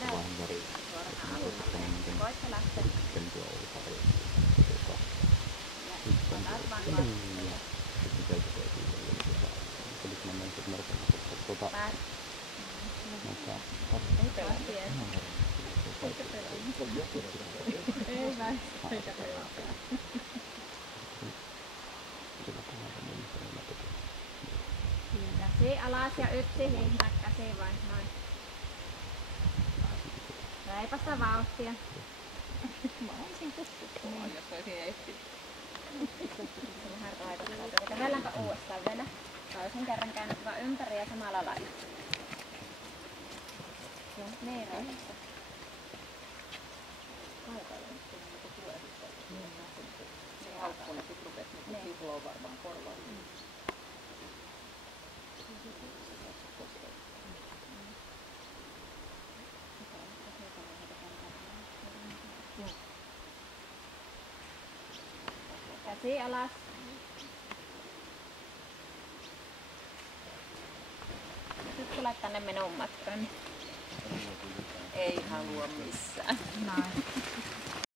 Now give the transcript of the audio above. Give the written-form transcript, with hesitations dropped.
vähän väriä. Voitko lähteä? Sitten tuo oli pari. Sitten sieltä koitiin vielä. Oliko mä menen sitten merkannut, että Ei vai, eikä pelaa. Käsi alas ja yksi hihnä, käsi vain noin. Reipasta vauhtia. Mä olisin kutsuttavaa, jos olisin ehtinyt. Vähän raivottaa. Kävelläänpä uudestaan vielä. Toisen kerran käynyt vaan ympäri ja samalla lailla. Joo, niin reipasta. Alkuun sit rupes kihloa varmaan korvaan. Käsi alas. Nyt tulet tänne minun matkaan. Ei halua missään. Noin.